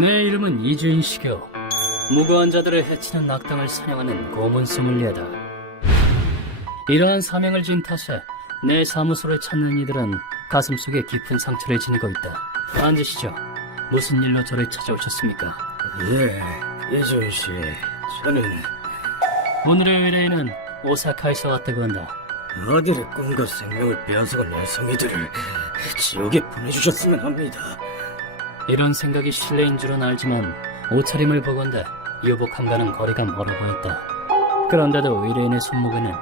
내 이름은 이주인 시교. 무고한 자들을 해치는 악당을 사냥하는 고문 소믈리에다. 이러한 사명을 진 탓에 내 사무소를 찾는 이들은 가슴속에 깊은 상처를 지니고 있다. 앉으시죠. 무슨 일로 저를 찾아오셨습니까? 예, 이주인 씨, 저는 오늘의 의뢰인은 오사카에서 왔다고 한다. 아들의 꿈과 생명을 빼앗아간 여성이들을 지옥에 보내주셨으면 합니다. 이런 생각이 실례인 줄은 알지만 옷차림을 보건대 유복함과는 거리가 멀어 보였다. 그런데도 의뢰인의 손목에는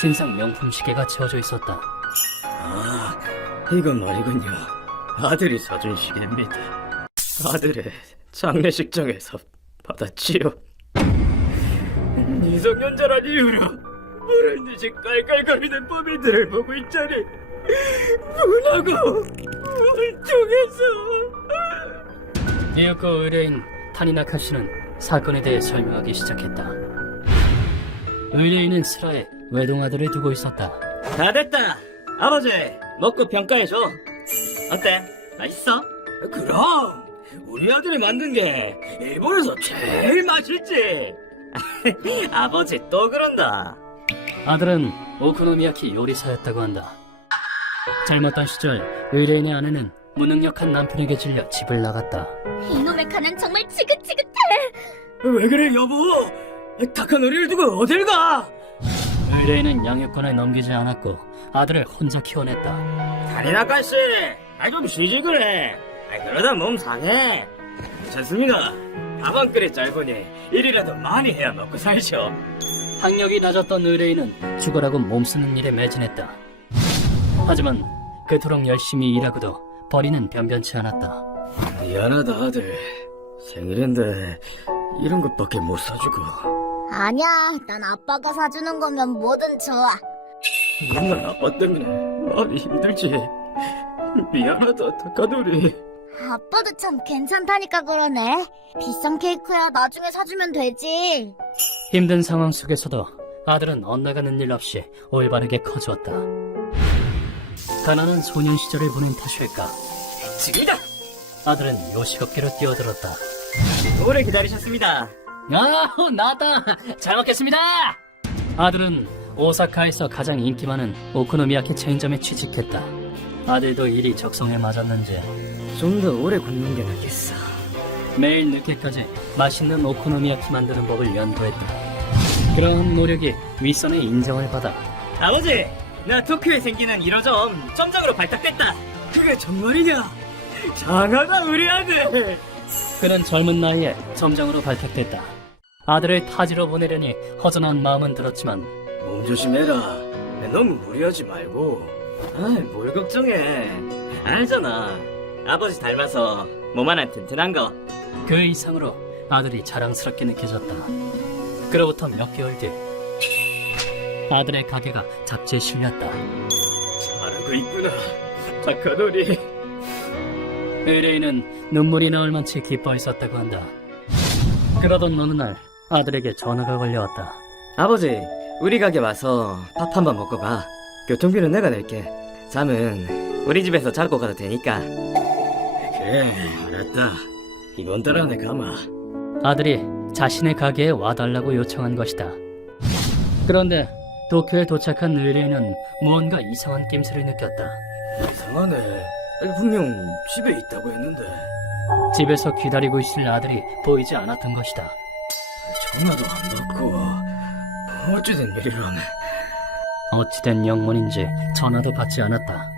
신상 명품 시계가 채워져 있었다. 아, 이건 말이군요. 아들이 사준 시계입니다. 아들의 장례식장에서 받았지요. 미성년자란 이유로 모른 듯이 깔깔거리는 범인들을 보고 있자니 분하고 울적해서. 이윽고 의뢰인 타니나카 씨는 사건에 대해 설명하기 시작했다. 의뢰인은 슬하에 외동아들을 두고 있었다. 다 됐다. 아버지, 먹고 평가해줘. 어때? 맛있어? 그럼 우리 아들이 만든 게 일본에서 제일 맛있지. 아버지 또 그런다. 아들은 오코노미야키 요리사였다고 한다. 젊었던 시절 의뢰인의 아내는 무능력한 남편에게 질려 집을 나갔다. 이놈의 가난 정말 지긋지긋해. 왜 그래 여보? 타카노리를 두고 어딜 가? 의뢰인은 양육권을 넘기지 않았고 아들을 혼자 키워냈다. 다리나카 씨, 좀 쉬지 그래. 그러다 몸 상해. 괜찮습니다. 밥 한 그릇 짧으니 일이라도 많이 해야 먹고 살죠. 학력이 낮았던 의뢰인은 죽어라고 몸쓰는 일에 매진했다. 하지만 그토록 열심히 일하고도 벌이는 변변치 않았다. 미안하다 아들. 생일인데 이런 것밖에 못 사주고. 아니야, 난 아빠가 사주는 거면 뭐든 좋아. 맨날 아빠 때문에 마음이 힘들지. 미안하다 타카노리. 아빠도 참 괜찮다니까 그러네. 비싼 케이크야 나중에 사주면 되지. 힘든 상황 속에서도 아들은 엇나가는 일 없이 올바르게 커주었다. 가난한 소년 시절을 보낸 탓일까? 지금이다. 아들은 요식업계로 뛰어들었다. 오래 기다리셨습니다. 아, 나다. 잘 먹겠습니다. 아들은 오사카에서 가장 인기 많은 오코노미야키 체인점에 취직했다. 아들도 일이 적성에 맞았는지 좀 더 오래 굶는 게 낫겠어. 매일 늦게까지 맛있는 오코노미야키 만드는 법을 연구했다. 그러한 노력이 윗선의 인정을 받아 아버지, 나 도쿄에 생기는 1호점 점장으로 발탁됐다. 그게 정말이냐? 장하다 우리 아들. 그는 젊은 나이에 점장으로 발탁됐다. 아들을 타지로 보내려니 허전한 마음은 들었지만 몸 조심해라. 너무 무리하지 말고. 뭘 걱정해. 알잖아. 아버지 닮아서 몸 하나 튼튼한 거. 그 이상으로 아들이 자랑스럽게 느껴졌다. 그로부터 몇 개월 뒤 아들의 가게가 잡지에 실렸다. 잘하고 있구나, 타카노리. 의뢰인은 눈물이 나올 만치 기뻐했었다고 한다. 그러던 어느 날 아들에게 전화가 걸려왔다. 아버지, 우리 가게 와서 밥 한 번 먹고 가. 교통비는 내가 낼게. 잠은 우리 집에서 자고 가도 되니까. 그래, 알았다. 이번 달 안에 가마. 아들이 자신의 가게에 와달라고 요청한 것이다. 그런데 도쿄에 도착한 의뢰인은 무언가 이상한 낌새를 느꼈다. 이상하네. 분명 집에 있다고 했는데. 집에서 기다리고 있을 아들이 보이지 않았던 것이다. 전화도 안 받고. 어찌된 일이라네. 어찌된 영문인지 전화도 받지 않았다.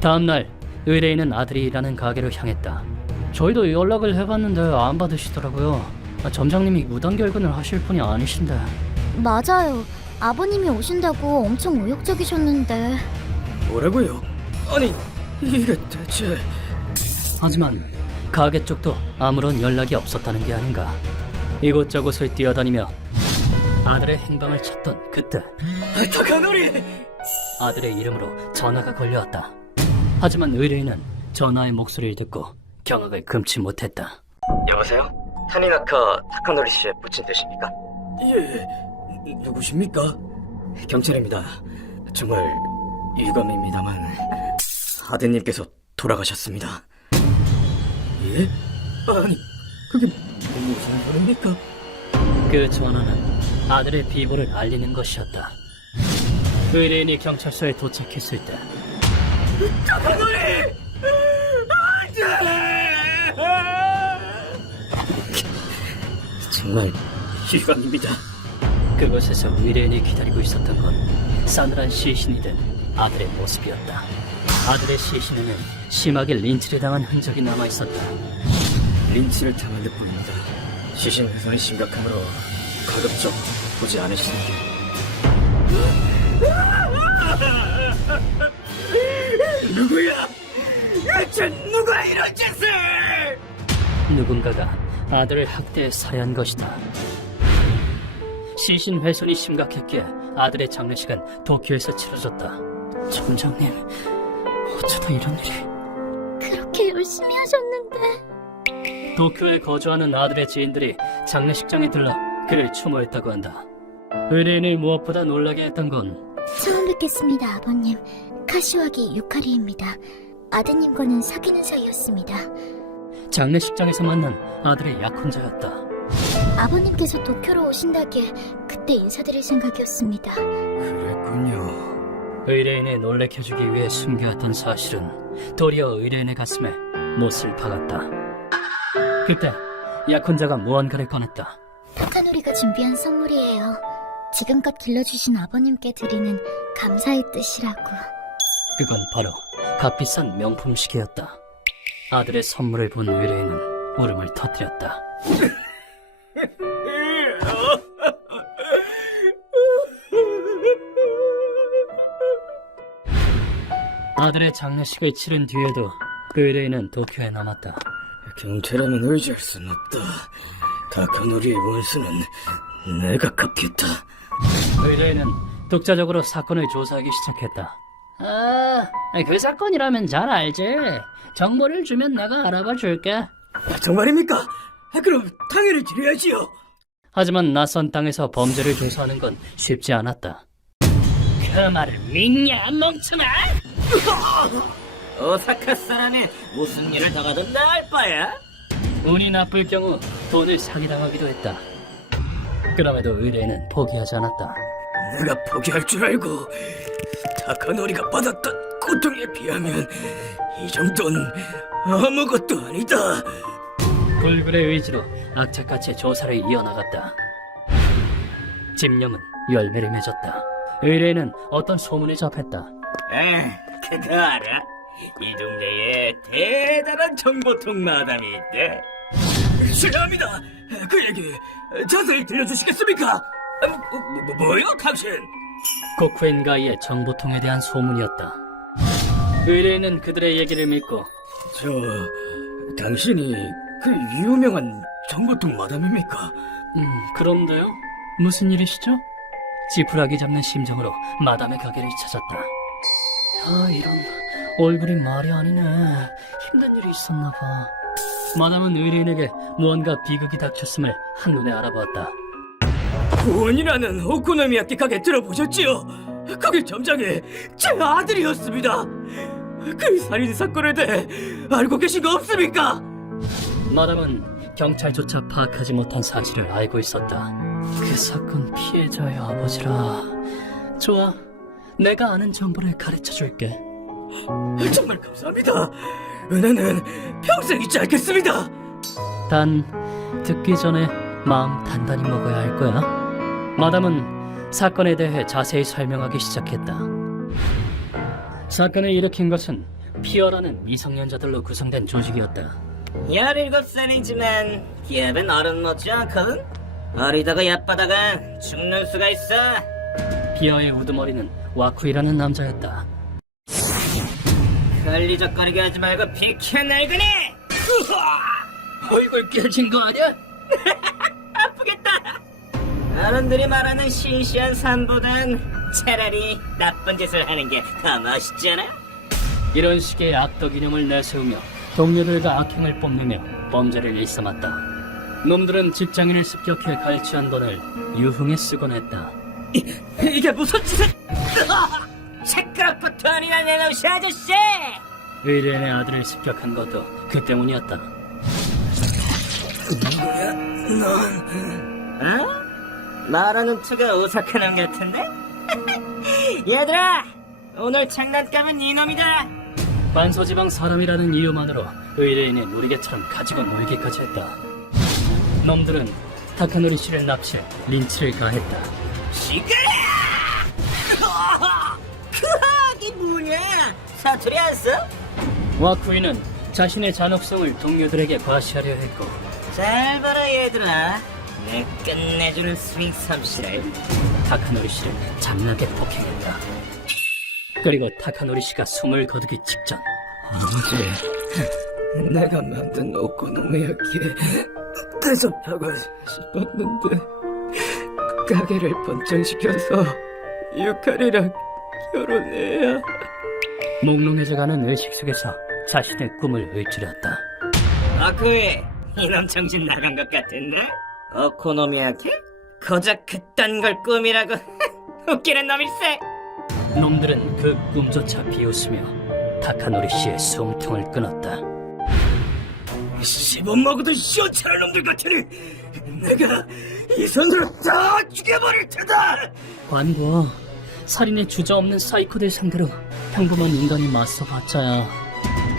다음날 의뢰인은 아들이 일하는 가게로 향했다. 저희도 연락을 해봤는데 안 받으시더라고요. 점장님이 무단결근을 하실 분이 아니신데. 맞아요. 아버님이 오신다고 엄청 의욕적이셨는데. 뭐라고요? 아니, 이게 대체. 하지만 가게 쪽도 아무런 연락이 없었다는 게 아닌가. 이곳저곳을 뛰어다니며 아들의 행방을 찾던 그때 타카노리! 아들의 이름으로 전화가 걸려왔다. 하지만 의뢰인은 전화의 목소리를 듣고 경악을 금치 못했다. 여보세요? 타니나카 타카노리 씨의 부친 되십니까? 예, 누구십니까? 경찰입니다. 정말 유감입니다만 아드님께서 돌아가셨습니다. 예? 아니, 그게 무슨 소리입니까? 그 전화는 아들의 비보를 알리는 것이었다. 의뢰인이 경찰서에 도착했을 때 착한 우리! 정말 희망입니다. 그곳에서 의뢰인이 기다리고 있었던 건 싸늘한 시신이 된 아들의 모습이었다. 아들의 시신에는 심하게 린치를 당한 흔적이 남아있었다. 린치를 당한 듯 보입니다. 시신 훼손이 심각하므로 가급적 보지 않으시는 게. 누구야? 대체 누가 이런 짓을? 누군가가 아들을 학대해 살해한 것이다. 시신 훼손이 심각했기에 아들의 장례식은 도쿄에서 치러졌다. 점장님, 어쩌다 이런 일이... 그렇게 열심히 하셨는데. 도쿄에 거주하는 아들의 지인들이 장례식장에 들러 그를 추모했다고 한다. 의뢰인을 무엇보다 놀라게 했던 건 처음 뵙겠습니다, 아버님. 카시와기 유카리입니다. 아드님과는 사귀는 사이였습니다. 장례식장에서 만난 아들의 약혼자였다. 아버님께서 도쿄로 오신다기에 그때 인사드릴 생각이었습니다. 그랬군요. 의뢰인을 놀래켜주기 위해 숨겨왔던 사실은 도리어 의뢰인의 가슴에 못을 박았다. 그때 약혼자가 무언가를 꺼냈다. 타카노리가 준비한 선물이에요. 지금껏 길러주신 아버님께 드리는 감사의 뜻이라고. 그건 바로 값비싼 명품 시계였다. 아들의 선물을 본 의뢰인은 울음을 터뜨렸다. 아들의 장례식을 치른 뒤에도 의뢰인은 도쿄에 남았다. 경찰하면 의지할 순 없다. 타카노리의 원수는 내가 갚겠다. 의뢰인은 독자적으로 사건을 조사하기 시작했다. 그 사건이라면 잘 알지. 정보를 주면 내가 알아봐 줄게. 정말입니까? 그럼 당연히 드려야지요. 하지만 낯선 땅에서 범죄를 조사하는 건 쉽지 않았다. 그 말을 믿냐, 멍청아? 오사카 사람이 무슨 일을 당하든 나을 바야? 운이 나쁠 경우 돈을 사기당하기도 했다. 그럼에도 의뢰인은 포기하지 않았다. 내가 포기할 줄 알고 타카노리가 받았던 고통에 비하면 이 정도는 아무것도 아니다. 불굴의 의지로 악착같이 조사를 이어나갔다. 집념은 열매를 맺었다. 의뢰인은 어떤 소문에 접했다. 그거 알아? 이 동네에 대단한 정보통 마담이 있대. 실례합니다. 그 얘기 자세히 들려주시겠습니까? 뭐요, 당신? 코쿠엔가이의 정보통에 대한 소문이었다. 의뢰인은 그들의 얘기를 믿고 당신이 그 유명한 정보통 마담입니까? 그런데요? 무슨 일이시죠? 지푸라기 잡는 심정으로 마담의 가게를 찾았다. 이런 얼굴이 말이 아니네. 힘든 일이 있었나 봐. 마담은 의뢰인에게 무언가 비극이 닥쳤음을 한눈에 알아보았다. 원이라는 오코노미야끼 가게 들어보셨지요? 거기 점장이 제 아들이었습니다. 그 살인 사건에 대해 알고 계신 거 없습니까? 마담은 경찰조차 파악하지 못한 사실을 알고 있었다. 그 사건 피해자의 아버지라. 좋아, 내가 아는 정보를 가르쳐줄게. 정말 감사합니다. 은혜는 평생 잊지 않겠습니다. 단, 듣기 전에 마음 단단히 먹어야 할 거야. 마담은 사건에 대해 자세히 설명하기 시작했다. 사건을 일으킨 것은 피어라는 미성년자들로 구성된 조직이었다. 17살이지만 기업은 어른 못지 않거든? 어리다가 얕바다가 죽는 수가 있어. 피어의 우두머리는 와쿠이라는 남자였다. 걸리적거리게 하지 말고 비켜 낡으니! 얼굴 깨진 거 아니야? 아프겠다! 어른들이 말하는 시시한 삶보단 차라리 나쁜 짓을 하는 게 더 멋있지 않아? 이런 식의 악덕 이념을 내세우며 동료들과 악행을 뽐내며 범죄를 일삼았다. 놈들은 직장인을 습격해 갈취한 돈을 유흥에 쓰곤 했다. 이게 무슨 짓을... 책가락부터 아니나 내놓으시 아저씨! 의뢰인의 아들을 습격한 것도 그 때문이었다. 말하는 투가 오사카놈 같은데? 얘들아! 오늘 장난감은 이놈이다! 관서지방 사람이라는 이유만으로 의뢰인의 놀이개처럼 가지고 놀기까지 했다. 놈들은 타카노리 씨를 납치해 린치를 가했다. 시끄러! 그하기 뭐냐? 사투리 안 써? 와쿠이는 자신의 잔혹성을 동료들에게 과시하려 했고 잘 봐라 얘들아. 내 끝내주는 스윙 솜씨를. 타카노리 씨를 잔나게 폭행했다. 그리고 타카노리 씨가 숨을 거두기 직전 아버지, 내가 만든 오코노미야키에 대접하고 싶었는데 가게를 번창시켜서 유카리랑 결혼해야. 몽롱해져가는 의식 속에서 자신의 꿈을 의지렸다. 아쿠이, 이놈 정신 나간 것 같은데? 오코노미야키? 고작 그딴 걸 꿈이라고. 웃기는 놈일세. 놈들은 그 꿈조차 비웃으며 타카노리 씨의 숨통을 끊었다. 씹어먹어도 시원찮은 놈들 같으니 내가 이 손으로 다 죽여버릴 테다. 관고, 살인의 주저없는 사이코들 상대로 평범한 인간이 맞서봤자야.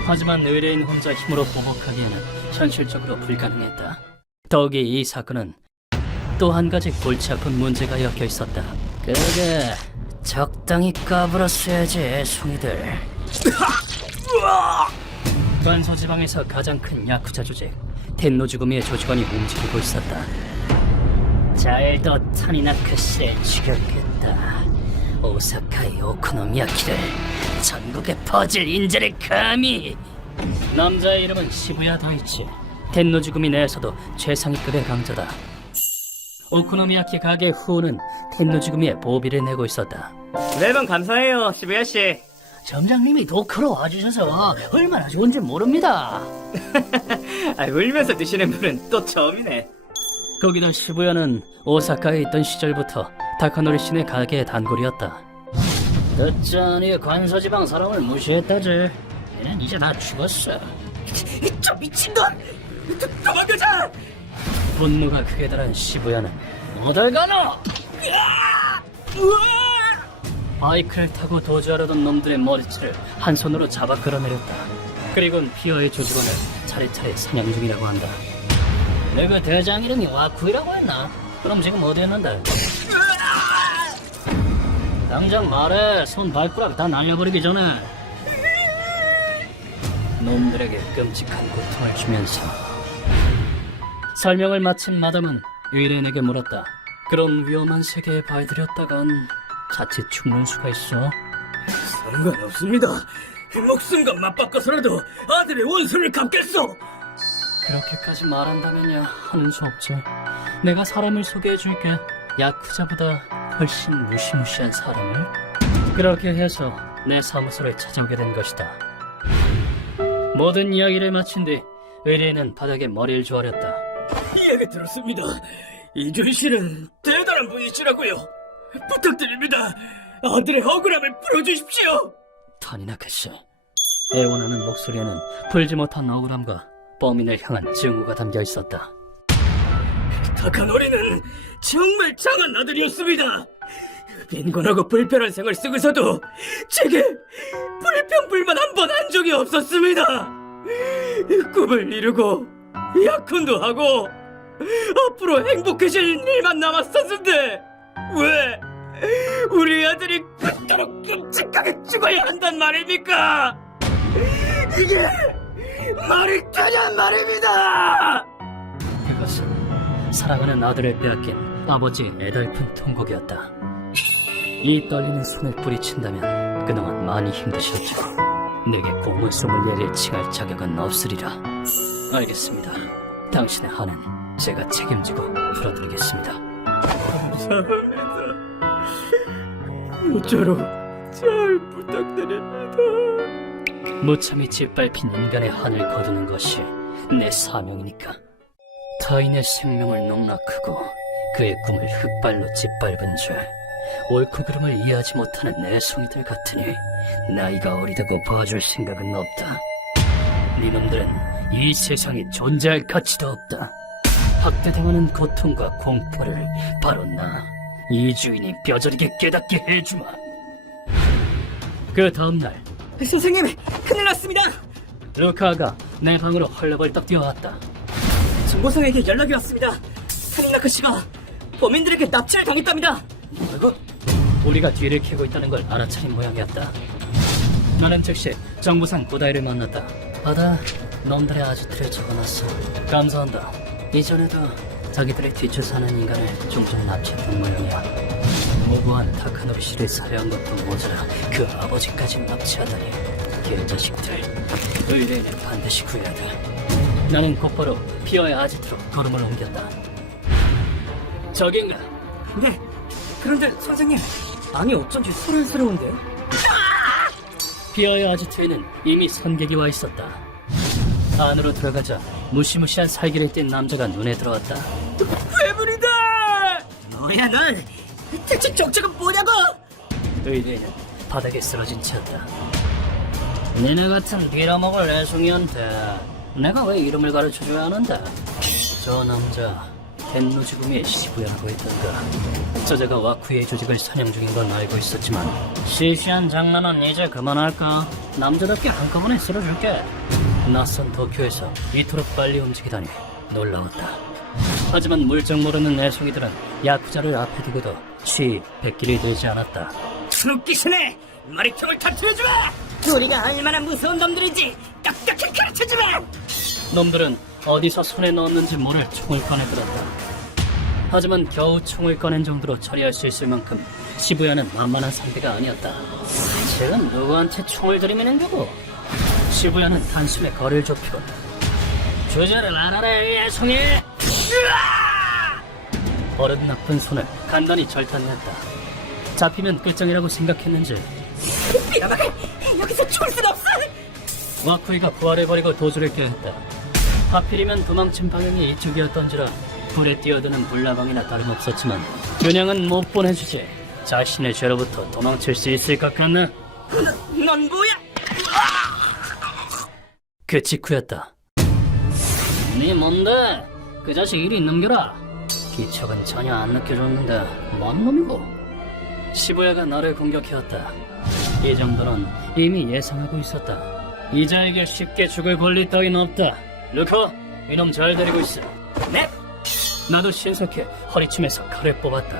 하지만 의뢰인 혼자 힘으로 보복하기에는 현실적으로 불가능했다. 더욱이 이 사건은 또 한 가지 골치 아픈 문제가 엮여 있었다. 그게 적당히 까불었어야지, 애송이들. 관서지방에서 가장 큰 야쿠자 조직 텐노주구미의 조직원이 움직이고 있었다. 자일도 타니나크 씨를 죽였겠다. 오사카의 오코노미야키를 전국에 퍼질 인재를 감히. 남자의 이름은 시부야 다이치. 텐노주구미 내에서도 최상위급의 강자다. 오코노미야키 가게 후는 텐노주구미에 보비를 내고 있었다. 매번 감사해요, 시부야씨. 점장님이 도쿄로 와주셔서 얼마나 좋은지 모릅니다. 울면서 드시는 분은 또 처음이네. 거기다 시부야는 오사카에 있던 시절부터 타카노리 씨네 가게의 단골이었다. 듣자니 관서지방 사람을 무시했다지. 얘는 이제 다 죽었어. 저 미친놈! 도망가자! 분노가 크게 달한 시부야는 어딜 가노? 바이크를 타고 도주하려던 놈들의 머리채를 한 손으로 잡아 끌어내렸다. 그리고는 피어의 조직원을 차례차례 사냥 중이라고 한다. 내가 대장 이름이 와쿠이라고 했나? 그럼 지금 어디 있는데? 당장 말해. 손 발가락 다 날려버리기 전에. 놈들에게 끔찍한 고통을 주면서 설명을 마친 마담은 의뢰인에게 물었다. 그런 위험한 세계에 발들였다간 자칫 죽는 수가 있어. 상관없습니다. 목숨과 맞바꿔서라도 아들의 원수를 갚겠소. 그렇게까지 말한다면야 하는 수 없지. 내가 사람을 소개해줄게. 야쿠자보다 훨씬 무시무시한 사람을. 그렇게 해서 내 사무소를 찾아오게 된 것이다. 모든 이야기를 마친 뒤 의뢰인은 바닥에 머리를 조아렸다. 이야기 들었습니다. 이준 씨는 대단한 분이시라고요. 부탁드립니다. 아들의 억울함을 풀어주십시오. 타니나카 씨. 애원하는 목소리에는 풀지 못한 억울함과 범인을 향한 증오가 담겨 있었다. 타카노리는 정말 장한 아들이었습니다. 빈곤하고 불편한 생활 속에서도 제게 불평불만 한 번 한 적이 없었습니다. 꿈을 이루고 약혼도 하고 앞으로 행복해질 일만 남았었는데 왜 우리 아들이 그토록 끔찍하게 죽어야 한단 말입니까? 이게 말이 되냔 말입니다. 그것은 사랑하는 아들을 빼앗긴 아버지의 애달픈 통곡이었다. 이 떨리는 손을 뿌리친다면 그동안 많이 힘드셨죠. 내게 고문 소믈리에를 칭할 자격은 없으리라. 알겠습니다. 당신의 한은 제가 책임지고 풀어드리겠습니다. 감사합니다. 모쪼록 잘 부탁드립니다. 무참히 짓밟힌 인간의 한을 거두는 것이 내 사명이니까. 타인의 생명을 농락하고 그의 꿈을 흙발로 짓밟은 죄, 옳고 그름을 이해하지 못하는 내송이들 같으니 나이가 어리다고 봐줄 생각은 없다. 니놈들은 이 세상에 존재할 가치도 없다. 학대당하는 고통과 공포를 바로 나 이주인이 뼈저리게 깨닫게 해주마. 그 다음날 선생님, 큰일 났습니다. 루카가 내 방으로 헐레벌떡 뛰어왔다. 정보성에게 연락이 왔습니다. 카리나크 씨가 범인들에게 납치를 당했답니다. 뭐라고? 우리가 뒤를 캐고 있다는 걸 알아차린 모양이었다. 나는 즉시 정부상 고다이를 만났다. 받아, 놈들의 아지트를 적어놨어. 감사한다. 이전에도 자기들의 뒤쫓아는 인간을 종종 납치했던 모양이야. 무고한 타카노리 씨를 살해한 것도 모자라 그 아버지까지 납치하다니. 개자식들, 의뢰인은 반드시 구해야 돼. 나는 곧바로 피어의 아지트로 걸음을 옮겼다. 저긴가? 네, 그런데 선생님, 방이 어쩐지 소란스러운데요? 피어의 아지트에는 이미 선객이 와 있었다. 안으로 들어가자 무시무시한 살기를 띤 남자가 눈에 들어왔다. 괴물이다! 뭐야 넌? 대체 정체가 뭐냐고! 의뢰인은 바닥에 쓰러진 채였다. 니네 같은 빌어먹을 애송이한테 내가 왜 이름을 가르쳐줘야 하는데? 저 남자 덴노지구미의 시부야라고 했던가. 저자가 와쿠의 조직을 사냥 중인 건 알고 있었지만 시시한 장난은 이제 그만할까? 남자답게 한꺼번에 쓸어줄게. 낯선 도쿄에서 이토록 빨리 움직이다니 놀라웠다. 하지만 물정 모르는 애송이들은 야쿠자를 앞에 두고도 백길이 되지 않았다. 죽기 전에 머리통을 터뜨려주마! 우리가 얼마나 무서운 놈들인지 똑똑히 가르쳐주마! 놈들은 어디서 손에 넣었는지 모를 총을 꺼내들었다. 하지만 겨우 총을 꺼낸 정도로 처리할 수 있을 만큼 시부야는 만만한 상대가 아니었다. 지금 누구한테 총을 들이미는 거고? 시부야는 단숨에 거리를 좁히고 주제를 알아내, 예송이! 버릇 나쁜 손을 간단히 절단했다. 잡히면 끝장이라고 생각했는지 빌어먹을! 여기서 죽을 순 없어! 와쿠이가 부활을 버리고 도주를 껴했다. 하필이면 도망친 방향이 이쪽이었던지라 불에 뛰어드는 불나방이나 다름없었지만 균형은 못 보내주지. 자신의 죄로부터 도망칠 수 있을 것 같나? 넌 뭐야? 그 직후였다. 네 뭔데? 그 자식 이리 넘겨라. 기척은 전혀 안 느껴졌는데 뭔 놈이고? 시부야가 나를 공격해왔다. 이 정도는 이미 예상하고 있었다. 이자에게 쉽게 죽을 권리 따윈 없다. 루커, 이놈 잘 데리고 있어. 네? 나도 신속히 허리춤에서 칼을 뽑았다.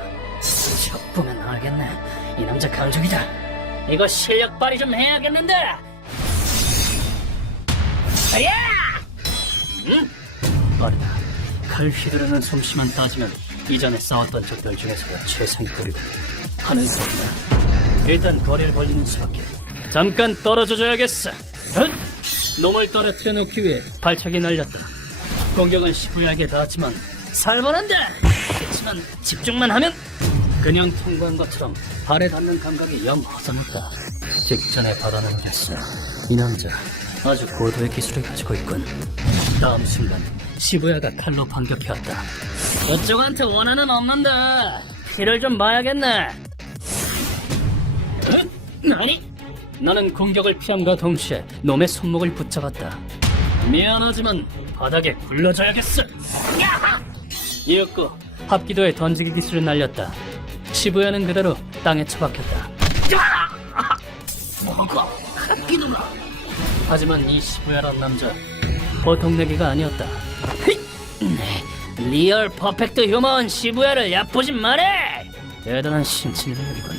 척 보면 알겠네. 이 남자 강적이다. 이거 실력 발휘 좀 해야겠는데. 아야! 응? 빠르다. 칼 휘두르는 솜씨만 따지면 이전에 싸웠던 적들 중에서도 최상급이고 하는 소리다. 일단 거리를 벌리는 수밖에. 잠깐 떨어져줘야겠어. 놈을 떨어뜨려 놓기 위해 발차기 날렸다. 공격은 시부야에게 닿았지만 살벌한데. 그렇지만 집중만 하면 그냥 통과한 것처럼 발에 닿는 감각이 영 허전했다. 직전에 받아넘겼어. 이 남자 아주 고도의 기술을 가지고 있군. 다음 순간 시부야가 칼로 반격해왔다. 저쪽한테 원한은 없는데 피를 좀 봐야겠네. 아니, 나는 공격을 피함과 동시에 놈의 손목을 붙잡았다. 미안하지만 바닥에 굴러져야겠어. 이윽고 합기도에 던지기 기술을 날렸다. 시부야는 그대로 땅에 처박혔다. 뭐가 합기도라. 하지만 이 시부야란 남자 보통 내기가 아니었다. 리얼 퍼펙트 휴먼 시부야를 얕보진 말해. 대단한 신체 능력이군.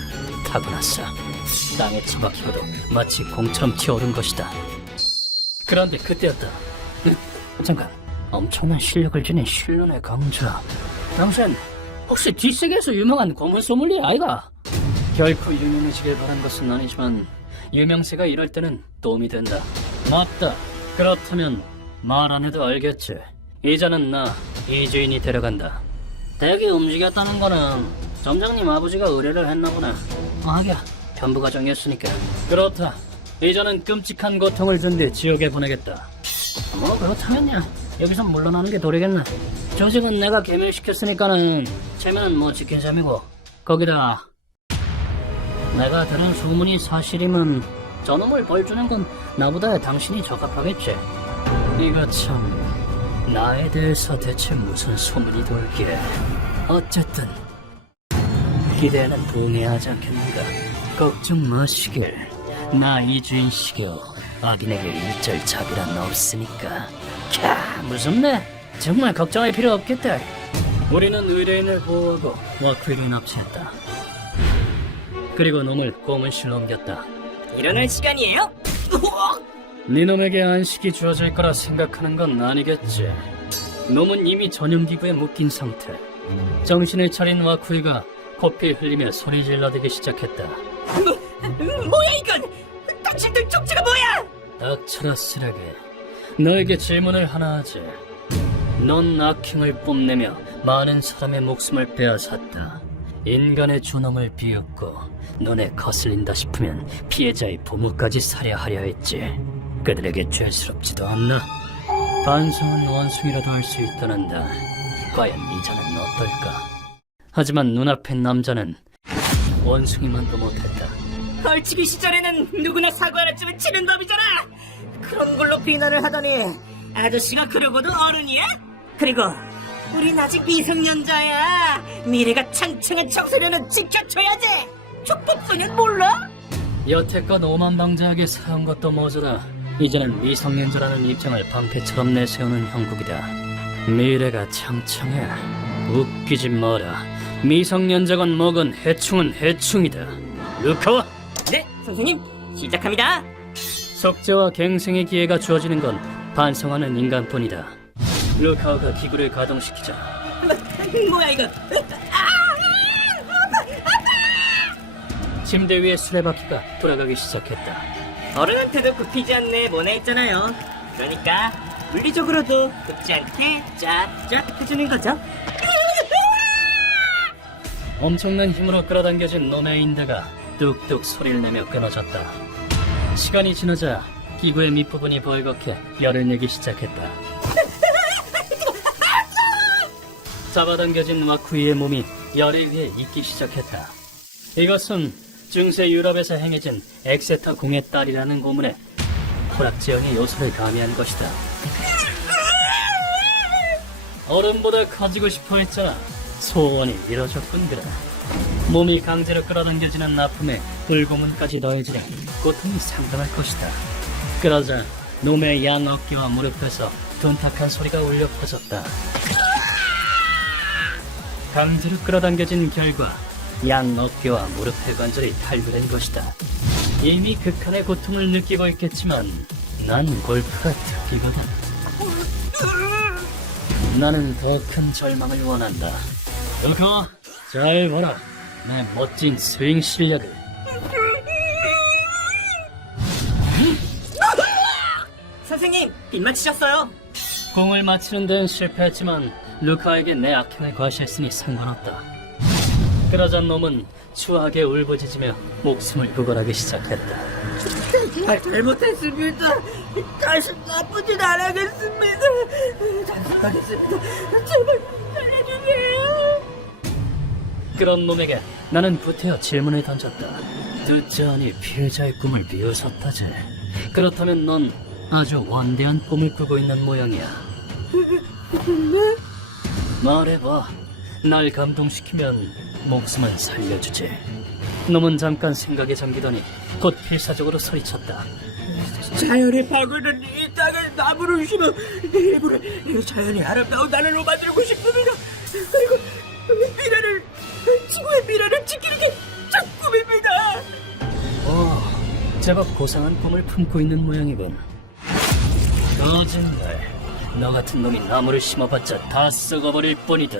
타고났어. 땅에 처박히고도 마치 공처럼 튀어오른 것이다. 그런데 그때였다. 잠깐, 엄청난 실력을 지닌 신론의 강자. 당신 혹시 뒷세계에서 유명한 고문 소믈리에 아이가? 결코 유명해지길 바란 것은 아니지만 유명세가 이럴 때는 도움이 된다. 맞다. 그렇다면 말 안 해도 알겠지. 이자는 나 이주인이 데려간다. 댁이 움직였다는 거는 점장님 아버지가 의뢰를 했나 보네. 하기야 전부 가정이었으니까. 그렇다. 이자는 끔찍한 고통을 준 뒤 지옥에 보내겠다. 뭐 그렇다면야 여기서 물러나는 게 도리겠네. 조직은 내가 개멸시켰으니까는 체면은 뭐 지킨 셈이고, 거기다 내가 들은 소문이 사실이면 저놈을 벌 주는 건 나보다 당신이 적합하겠지. 이거 참 나에 대해서 대체 무슨 소문이 돌기에. 어쨌든 기대는 동의하지 않겠는가. 걱정 마시길. 나 이주인 시교 악인에게 일절 자비란 없으니까. 캬, 무섭네. 정말 걱정할 필요 없겠다. 우리는 의뢰인을 보호하고 와쿠이를 납치했다. 그리고 놈을 고문실로 옮겼다. 일어날 시간이에요? 네놈에게 안식이 주어질 거라 생각하는 건 아니겠지. 놈은 이미 전용기구에 묶인 상태. 정신을 차린 와쿠이가 코피 흘리며 소리 질러대기 시작했다. 뭐야 이건? 당신들 정체가 뭐야? 닥쳐라 쓰레기. 너에게 질문을 하나 하지. 넌 악행을 뽐내며 많은 사람의 목숨을 빼앗았다. 인간의 존엄을 비웃고 눈에 거슬린다 싶으면 피해자의 부모까지 살해하려 했지. 그들에게 죄스럽지도 않나? 반성은 원숭이라도 할 수 있다는다. 과연 이 자는 어떨까? 하지만 눈앞의 남자는 원숭이만도 못했다. 벌치기 시절에는 누구나 사고 하나쯤은 치는 법이잖아. 그런 걸로 비난을 하더니 아저씨가 그러고도 어른이야? 그리고 우린 아직 미성년자야. 미래가 창창한 청소년은 지켜줘야지. 촉법소년 몰라? 여태껏 오만방자하게 사온 것도 모자라 이제는 미성년자라는 입장을 방패처럼 내세우는 형국이다. 미래가 창창해. 웃기지 마라. 미성년자건 뭐건 해충은 해충이다. 루카와! 네, 선생님. 시작합니다. 석재와 갱생의 기회가 주어지는 건 반성하는 인간뿐이다. 루카와가 기구를 가동시키자 뭐야 이거? 침대 위에 수레바퀴가 돌아가기 시작했다. 어른한테도 굽히지 않네 뭐나 했잖아요. 그러니까 물리적으로도 굽지 않게 쫙쫙 해주는 거죠. 엄청난 힘으로 끌어당겨진 놈의 인대가 뚝뚝 소리를 내며 끊어졌다. 시간이 지나자 기구의 밑부분이 벌겋게 열을 내기 시작했다. 잡아당겨진 와쿠이의 몸이 열에 의해 익기 시작했다. 이것은 중세 유럽에서 행해진 엑세터 공의 딸이라는 고문에 호락지형의 요소를 가미한 것이다. 어른보다 커지고 싶어 했잖아. 소원이 이뤄졌군 그래. 몸이 강제로 끌어당겨지는 아픔에 불고문까지 더해지려 고통이 상당할 것이다. 그러자 놈의 양 어깨와 무릎에서 둔탁한 소리가 울려 퍼졌다. 강제로 끌어당겨진 결과 양 어깨와 무릎의 관절이 탈부된 것이다. 이미 극한의 고통을 느끼고 있겠지만 난 골프가 특기거든. 나는 더 큰 절망을 원한다. 루카, 잘 봐라. 내 멋진 스윙 실력을. 선생님, 빗 맞히셨어요. 공을 맞히는 데는 실패했지만 루카에게 내 악행을 과시했으니 상관없다. 그러자 놈은 추하게 울부짖으며 목숨을 구걸하기 시작했다. 잘못했습니다. 다시 나쁜 짓 안 하겠습니다. 단속하겠습니다. 제발 살려주세요. 그런 놈에게 나는 부태어 질문을 던졌다. 듣지 않니 피해자의 꿈을 비웃었다지. 그렇다면 넌 아주 원대한 꿈을 꾸고 있는 모양이야. 말해봐. 날 감동시키면 목숨은 살려주지. 놈은 잠깐 생각에 잠기더니 곧 필사적으로 소리쳤다. 자연의 파고든 이 땅을 나무로 심어 일부러 자연이 아름다운 나라로 만들고 싶습니다. 그리고 지구의 미래를 지키는 게 제 꿈입니다. 제법 고상한 꿈을 품고 있는 모양이군. 거짓말. 너 같은 놈이 나무를 심어봤자 다 썩어버릴 뿐이다.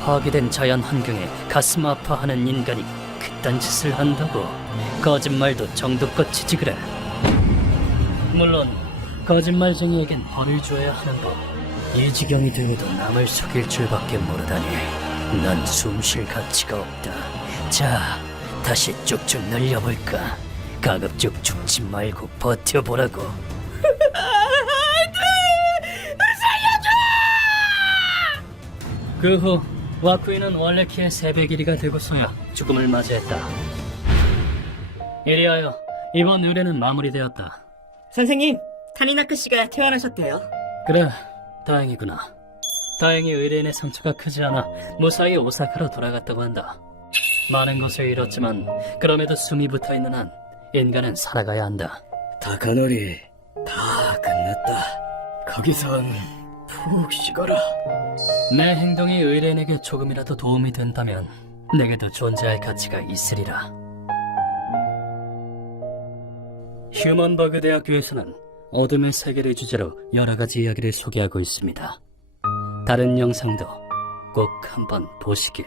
파괴된 자연 환경에 가슴 아파하는 인간이 그딴 짓을 한다고? 거짓말도 정도껏 치지 그래. 물론 거짓말쟁이에겐 벌을 줘야 하는 법. 이 지경이 되어도 남을 속일 줄밖에 모르다니 난 숨쉴 가치가 없다. 자, 다시 쭉쭉 늘려볼까? 가급적 죽지 말고 버텨보라고. 그 후 와쿠이는 원래 키의 3배 길이가 되고서야 죽음을 맞이했다. 이리하여 이번 의뢰는 마무리되었다. 선생님, 타니나크 씨가 퇴원하셨대요. 그래, 다행이구나. 다행히 의뢰인의 상처가 크지 않아 무사히 오사카로 돌아갔다고 한다. 많은 것을 잃었지만 그럼에도 숨이 붙어있는 한 인간은 살아가야 한다. 타카노리, 다 끝났다. 거기선 푹 쉬거라. 내 행동이 의뢰인에게 조금이라도 도움이 된다면 내게도 존재할 가치가 있으리라. 휴먼버그 대학교에서는 어둠의 세계를 주제로 여러 가지 이야기를 소개하고 있습니다. 다른 영상도 꼭 한번 보시길.